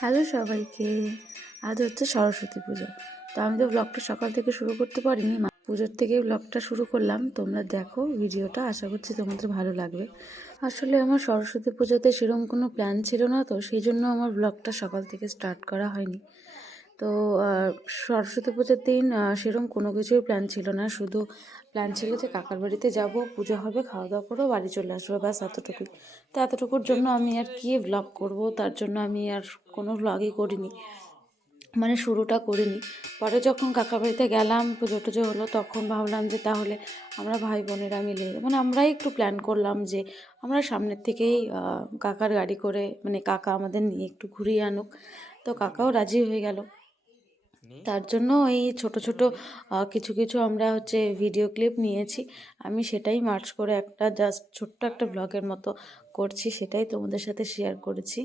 Hello সবাইকে। আজ হচ্ছে সরস্বতী পুজো। তো আমি তো ব্লগটা সকাল থেকে শুরু করতে পারিনি, মা- পুজোর থেকে ব্লগটা শুরু করলাম। তোমরা দেখো ভিডিওটা, আশা করছি তোমাদের ভালো লাগবে। আসলে আমার সরস্বতী পুজোতে সেরকম কোনো প্ল্যান ছিল না তো, সেই জন্য আমার ব্লগটা সকাল থেকে স্টার্ট করা হয়নি। তো সরস্বতী পুজোর দিন সেরকম কোনো কিছুই প্ল্যান ছিল না। শুধু প্ল্যান ছিল যে কাকার বাড়িতে যাব, পুজো হবে খাওয়া দাওয়া করব বাড়ি চলে আসব, ব্যাস এতটুকুই। তো এতটুকুর জন্য আমি আর কি ব্লগ করব, তার জন্য আমি আর কোনো ব্লগই করিনি। মানে শুরুটা করিনি। পরে যখন কাকা বাড়িতে গেলাম, পুজো টুজো হলো, তখন ভাবলাম যে তাহলে আমরা ভাই বোনেরা মিলে মানে আমরাই একটু প্ল্যান করলাম যে আমরা সামনের থেকেই কাকার গাড়ি করে মানে কাকা আমাদের নিয়ে একটু ঘুরিয়ে আনুক। তো কাকাও রাজি হয়ে গেল। তার জন্য এই ছোট ছোট কিছু কিছু আমরা হচ্ছে ভিডিও ক্লিপ নিয়েছি। আমি সেটাই মার্চ করে একটা জাস্ট ছোট্ট একটা ব্লগের মতো করছি, সেটাই তোমাদের সাথে শেয়ার করেছি।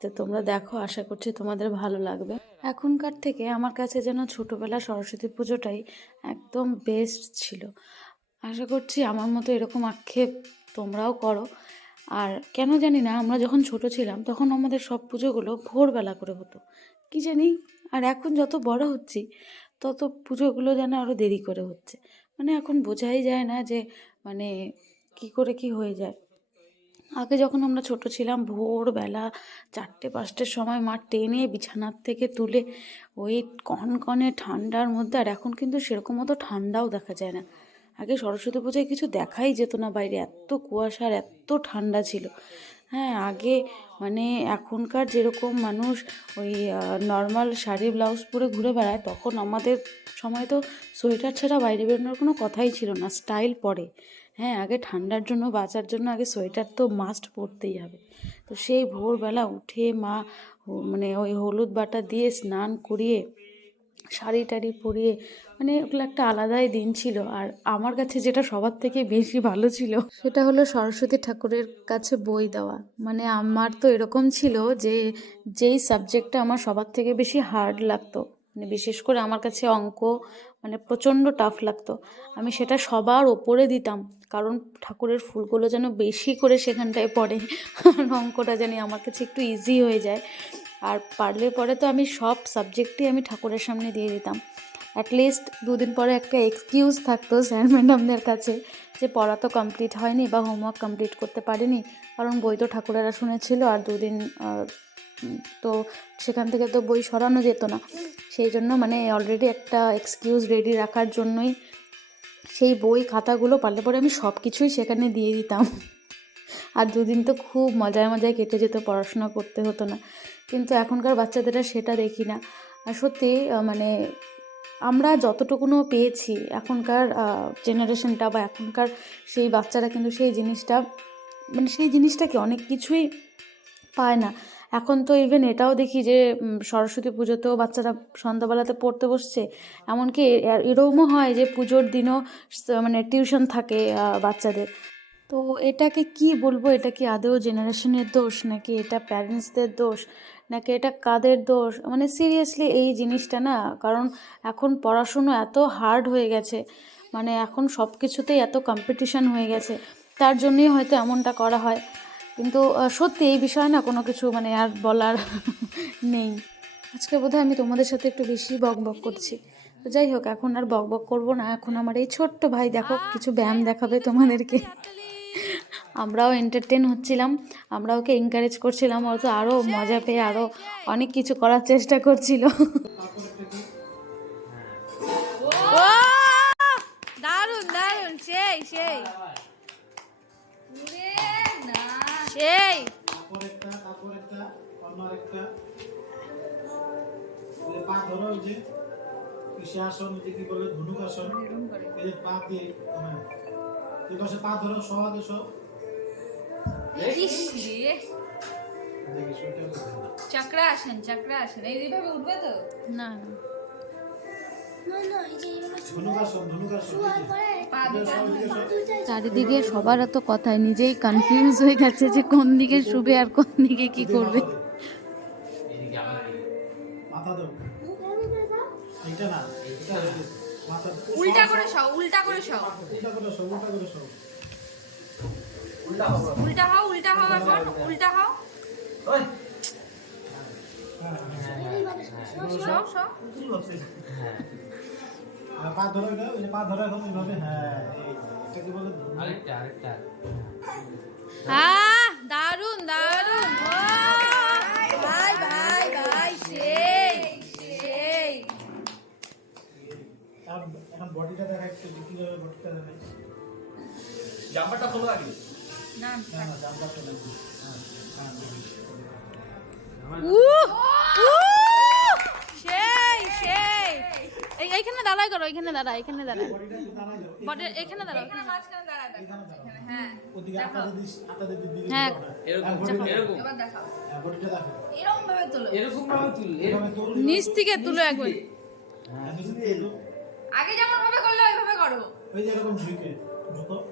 তো তোমরা দেখো, আশা করছি তোমাদের ভালো লাগবে। এখনকার থেকে আমার কাছে যেন ছোটোবেলা সরস্বতী পুজোটাই একদম বেস্ট ছিল। আশা করছি আমার মতো এরকম আক্ষেপ তোমরাও করো। আর কেন জানি না, আমরা যখন ছোট ছিলাম, তখন আমাদের সব পুজোগুলো ভোরবেলা করে হতো। কি জানি আর এখন যত বড় হচ্ছি, তত পুজোগুলো যেন আরও দেরি করে হচ্ছে। মানে এখন বোঝাই যায় না যে মানে কি করে কি হয়ে যায়। আগে যখন আমরা ছোট ছিলাম, ভোরবেলা চারটে, পাঁচটার সময় মা টেনে বিছানার থেকে তুলে ওই কনকনে ঠান্ডার মধ্যে, আর এখন কিন্তু সেরকম মতো ঠান্ডাও দেখা যায় না। আগে সরস্বতী পুজোয় কিছু দেখাই যেত না বাইরে, এত কুয়াশার এত ঠান্ডা ছিল। হ্যাঁ আগে মানে এখনকার যেরকম মানুষ ওই নর্মাল শাড়ি ব্লাউজ পরে ঘুরে বেড়ায়, তখন আমাদের সময় তো সোয়েটার ছাড়া বাইরে বেরোনোর কোনো কথাই ছিল না স্টাইল পরে। হ্যাঁ আগে ঠান্ডার জন্য, বাঁচার জন্য আগে সোয়েটার তো মাস্ট পরতেই হবে। তো সেই ভোরবেলা উঠে মা মানে ওই হলুদ বাটা দিয়ে স্নান করিয়ে শাড়ি টাড়ি পরিয়ে মানে ওগুলো একটা আলাদাই দিন ছিল। আর আমার কাছে যেটা সবার থেকে বেশি ভালো ছিল, সেটা হলো সরস্বতী ঠাকুরের কাছে বই দেওয়া। মানে আমার তো এরকম ছিল যে, যেই সাবজেক্টটা আমার সবার থেকে বেশি হার্ড লাগতো। মানে বিশেষ করে আমার কাছে অঙ্ক মানে প্রচণ্ড টাফ লাগতো। আমি সেটা সবার ওপরে দিতাম, কারণ ঠাকুরের ফুলগুলো যেন বেশি করে সেখানটায় পড়ে অঙ্কটা জানি আমার কাছে একটু ইজি হয়ে যায়। আর পারলে পরে তো আমি সব সাবজেক্টই আমি ঠাকুরের সামনে দিয়ে দিতাম। অ্যাটলিস্ট দুদিন পরে একটা এক্সকিউজ থাকতো স্যার ম্যাডামদের কাছে যে পড়া তো কমপ্লিট হয়নি বা হোমওয়ার্ক কমপ্লিট করতে পারিনি, কারণ বই তো ঠাকুরেরা শুনেছিল আর দুদিন তো সেখান থেকে তো বই সরানো যেত না। সেই জন্য মানে অলরেডি একটা এক্সকিউজ রেডি রাখার জন্যই সেই বই খাতাগুলো পারলে পরে আমি সব কিছুই সেখানে দিয়ে দিতাম। আর দুদিন তো খুব মজায় মজায় কেটে যেত, পড়াশোনা করতে হতো না। কিন্তু এখনকার বাচ্চাদের সেটা দেখি না। আর সত্যি মানে আমরা যতটুকুনও পেয়েছি এখনকার জেনারেশনটা বা এখনকার সেই বাচ্চারা কিন্তু সেই জিনিসটা মানে সেই জিনিসটাকে অনেক কিছুই পায় না। এখন তো ইভেন এটাও দেখি যে সরস্বতী পুজোতেও বাচ্চারা সন্ধ্যাবেলাতে পড়তে বসছে। এমনকি এরকমও হয় যে পুজোর দিনও মানে টিউশন থাকে বাচ্চাদের। তো এটাকে কি বলব? এটা কি আদৌ জেনারেশনের দোষ নাকি এটা প্যারেন্টসদের দোষ নাকি এটা কাদের দোষ? মানে সিরিয়াসলি এই জিনিসটা না, কারণ এখন পড়াশুনো এত হার্ড হয়ে গেছে মানে এখন সব কিছুতেই এত কম্পিটিশান হয়ে গেছে, তার জন্যই হয়তো এমনটা করা হয়। কিন্তু সত্যি এই বিষয়ে না কোনো কিছু মানে আর বলার নেই। আজকে বোধহয় আমি তোমাদের সাথে একটু বেশি বক বক করছি। তো যাই হোক, এখন আর বক বক করব না, এখন আমার এই ছোট্ট ভাই দেখো, কিছু ব্যায়াম দেখাবে তোমাদেরকে। আমরাও এন্টারটেন হচ্ছিলাম আমরা ওকে এনকারেজ করছিলাম ও তো আরও মজা পেয়ে আরও অনেক কিছু করার চেষ্টা করছিল। ও দারুণ দারুণ সেই সেই। সেই। তারপর একটা তারপর একটা অন্য আরেকটা এই যে পা ধরো যে কৃষি যে কি বলে ধনুক আসন এই যে পা দিয়ে হ্যাঁ এই পাশে পা ধরো সহজ এসো চক্রা আসেন চক্রা আসেন। এইভাবে উঠবে তো? না। চারিদিকে সবার এত কথায় নিজেই কনফিউজ হয়ে গেছে যে কোন দিকে শুবে আর কোন দিকে কি করবে। উল্টা করে সব উল্টা করে সব উল্টা করে সব উল্টা করে সব উল্টা হও উল্টা হও এখন উল্টা হও। হ্যাঁ। পা ধরো পা ধরো এখন এইভাবে। হ্যাঁ এই এটাকে বলে আরেকটা আরেকটা। আহ দারুণ দারুণ ভাই ভাই ভাই সেই সেই। এখন এখন বডিটা দেখা একটু কীভাবে বডিটা দেখা জাম্পারটা খোলো আগে। এইখানে দাঁড়াই করো এইখানে দাঁড়া এখানে দাঁড়া বটে এখানে হ্যাঁ নিচ থেকে তুলো একবার আগে যেমন করলে ওইভাবে করো ওই যে এরকম ঝুঁকে ঝুঁকো হ্যাঁ হ্যাঁ ও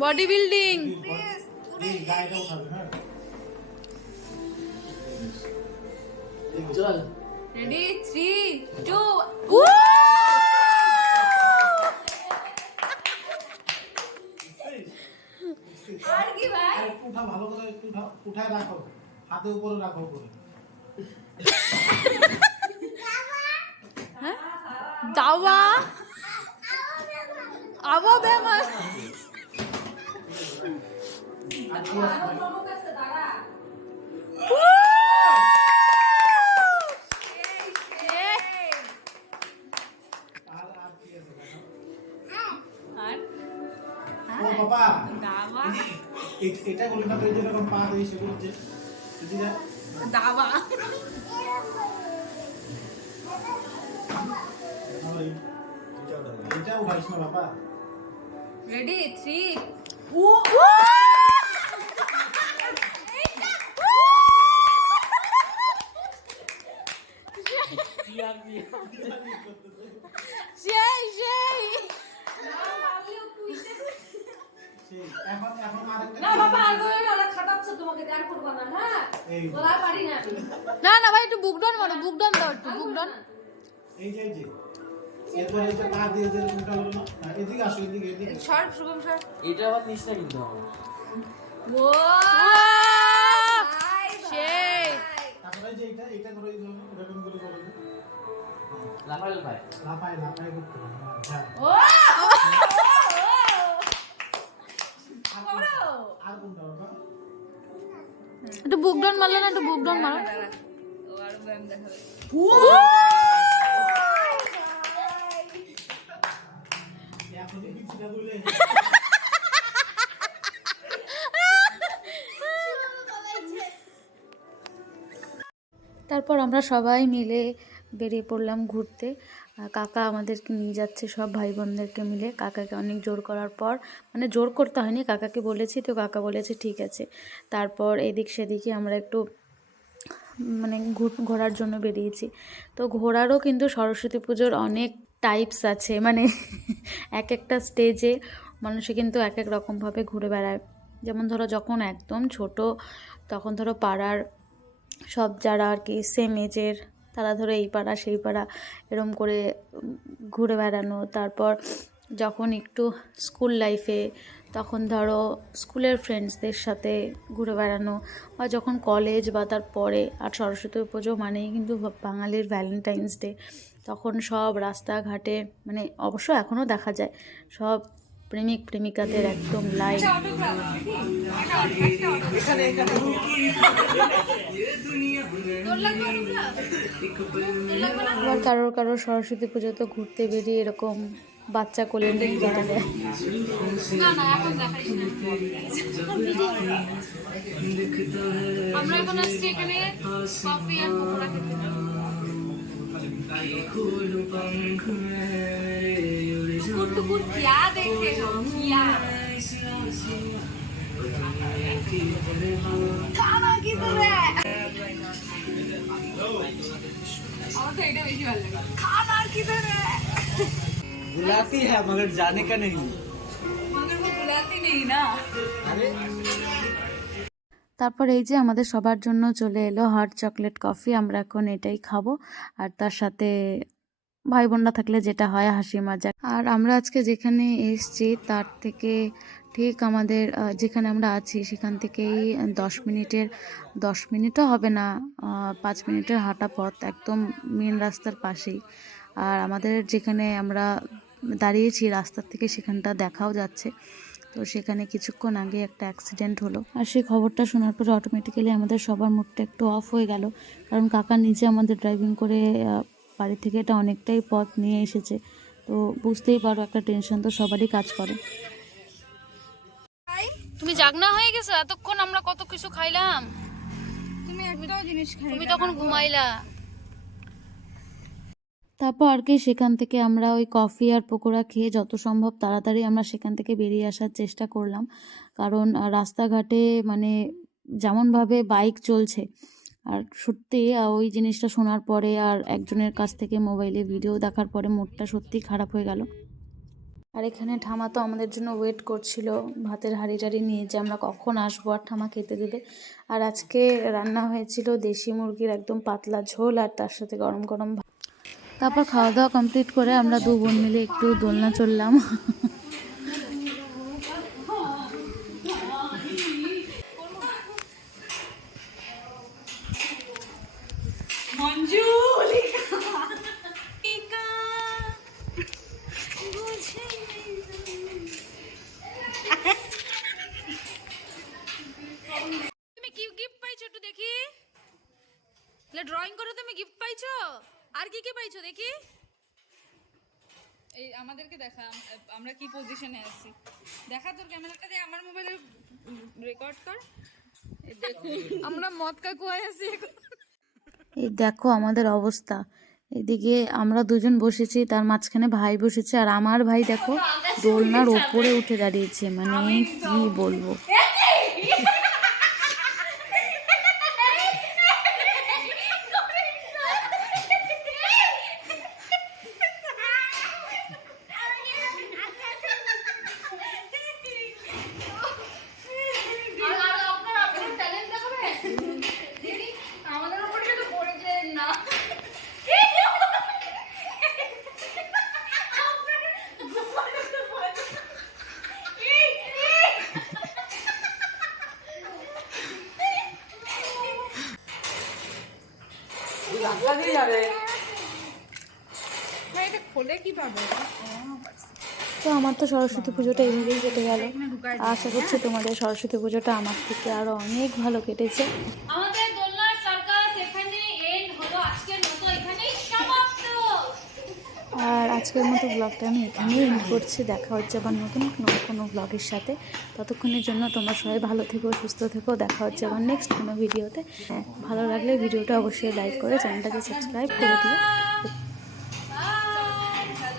বডি বিল্ডিং এই গাড়িটা উঠাবে হ্যাঁ চল রেডি থ্রি টু আর কি ভাই আর একটু উঠাও ভালো করে একটু উঠাও উঠায় রাখো হাতে উপরে রাখো উপরে দাওয়া? আবা বেমার। এটা বলি না তো এরকম পা দিয়ে সেগুলো যে দিদা দাওয়া আমার এই- এটা উঠাইস না বাবা রেডি থ্রি খাটাচ্ছে তোমাকে গান করবা না হ্যাঁ? ওরা পারি না। আমি না না ভাই একটু বুকডাউন মারো বুকডাউন দাও একটু বুকডাউন এই যে এই যে। এরপরে যে পা দিয়ে যে উল্টা হলো না হ্যাঁ, এদিকে আসো এদিকে এদিকে। সর শুভম সর এটা আবার নিস না কিন্তু আমার ও সেই। তারপরে যে এটা এটা করে এরকম করে করে দিন। লাফাই লাফাই লাফায়। লাফায় করতে হবে আর কোনটা একটু বুকডাউন মারলে না, একটু মারো এই পিছিটা বলে তারপর আমরা সবাই মিলে বেরিয়ে পড়লাম ঘুরতে। কাকা আমাদেরকে নিয়ে যাচ্ছে, সব ভাই বোনদেরকে মিলে। কাকাকে অনেক জোর করার পর মানে জোর করতে হয়নি, কাকাকে বলেছি তো কাকা বলেছে ঠিক আছে। তারপর এদিক সেদিকে আমরা একটু মানে ঘুর- ঘোরার জন্য বেরিয়েছি। তো ঘোরারও কিন্তু সরস্বতী পুজোর অনেক টাইপস আছে মানে এক একটা স্টেজে মানুষে কিন্তু এক এক রকমভাবে ঘুরে বেড়ায়। যেমন ধরো যখন একদম ছোট, তখন ধরো পাড়ার সব যারা আর কি সেম এজের তারা ধরো এই পাড়া সেই পাড়া এরম করে ঘুরে বেড়ানো। তারপর যখন একটু স্কুল লাইফে তখন ধরো স্কুলের ফ্রেন্ডসদের সাথে ঘুরে বেড়ানো বা যখন কলেজ বা তার পরে আর সরস্বতী পুজো মানেই কিন্তু বাঙালির ভ্যালেন্টাইন্স ডে তখন সব রাস্তাঘাটে মানে অবশ্য এখনও দেখা যায় সব প্রেমিক প্রেমিকাদের একদম লাইন আবার কারোর কারোর সরস্বতী পুজো তো ঘুরতে বেরিয়ে এরকম বাচ্চা কোলে নিয়ে যেতে দেয় আমরা এখন আসছি এখানে কফি আর পকোড়া খেতে टुकुर टुकुर क्या देखे हो क्या খানা কি তোরে बुलाती है मगर जाने का नहीं मगर वो बुलाती नहीं ना अरे তারপর এই যে আমাদের সবার জন্য চলে এলো হট চকলেট কফি আমরা এখন এটাই খাবো আর তার সাথে ভাই বোনরা থাকলে যেটা হয় হাসি মজা আর আমরা আজকে যেখানে এসছি তার থেকে ঠিক আমাদের যেখানে আমরা আছি সেখান থেকেই দশ মিনিটের, দশ মিনিটও হবে না পাঁচ মিনিটের হাঁটা পথ একদম মেন রাস্তার পাশেই। আর আমাদের যেখানে আমরা দাঁড়িয়েছি রাস্তার থেকে সেখানটা দেখাও যাচ্ছে। তো সেখানে কিছুক্ষণ আগে একটা অ্যাক্সিডেন্ট হলো। আর সেই খবরটা শোনার পরে অটোমেটিক্যালি আমাদের সবার মুডটা একটু অফ হয়ে গেল। কারণ কাকা নিজে আমাদের ড্রাইভিং করে বাড়ি থেকে এটা অনেকটাই পথ নিয়ে এসেছে। তো বুঝতেই পারো একটা টেনশন তো সবারই কাজ করে। তুমি জাগনা হয়ে গেছো এতক্ষণ আমরা কত কিছু খাইলাম। তুমি একটাও জিনিস খাই তুমি তখন ঘুমাইলা। তারপর আর কি সেখান থেকে আমরা ওই কফি আর পকোড়া খেয়ে যত সম্ভব তাড়াতাড়ি আমরা সেখান থেকে বেরিয়ে আসার চেষ্টা করলাম। কারণ রাস্তাঘাটে মানে যেমনভাবে বাইক চলছে আর সত্যি ওই জিনিসটা শোনার পরে আর একজনের কাছ থেকে মোবাইলে ভিডিও দেখার পরে মুডটা সত্যি খারাপ হয়ে গেল। আর এখানে ঠামা তো আমাদের জন্য ওয়েট করছিল। ভাতের হাঁড়ি টাড়ি নিয়ে যে আমরা কখন আসব আর ঠামা খেতে দেবে। আর আজকে রান্না হয়েছিল দেশি মুরগির একদম পাতলা ঝোল আর তার সাথে গরম গরম তারপর খাওয়া দাওয়া কমপ্লিট করে আমরা দু বোন মিলে একটু দোলনা চললাম। পাইছো দেখি। এই আমাদেরকে দেখা আমরা কি পজিশনে আছি? দেখা তোর ক্যামেরাটা দিয়ে আমার মোবাইলে রেকর্ড কর। আমরা মদ কাকুয়ায় আছি এই দেখো আমাদের অবস্থা। এদিকে আমরা দুজন বসেছি তার মাঝখানে ভাই বসেছে আর আমার ভাই দেখো দোলনার ওপরে উঠে দাঁড়িয়েছে মানে কি বলব? আমার তো সরস্বতী পুজোটা এইভাবেই কেটে গেল। আশা করছি তোমাদের সরস্বতী পুজোটা আমার থেকে আরও অনেক ভালো কেটেছে। আর আজকের মতো ব্লগটা আমি এখানেই এন্ড করছি। দেখা হচ্ছে আবার নতুন কোনো কোনো ব্লগের সাথে। ততক্ষণের জন্য তোমরা সবাই ভালো থেকো সুস্থ থেকো। দেখা হচ্ছে আবার নেক্সট কোনো ভিডিওতে হ্যাঁ ভালো লাগলে ভিডিওটা অবশ্যই লাইক করে চ্যানেলটাকে সাবস্ক্রাইব করে দিও।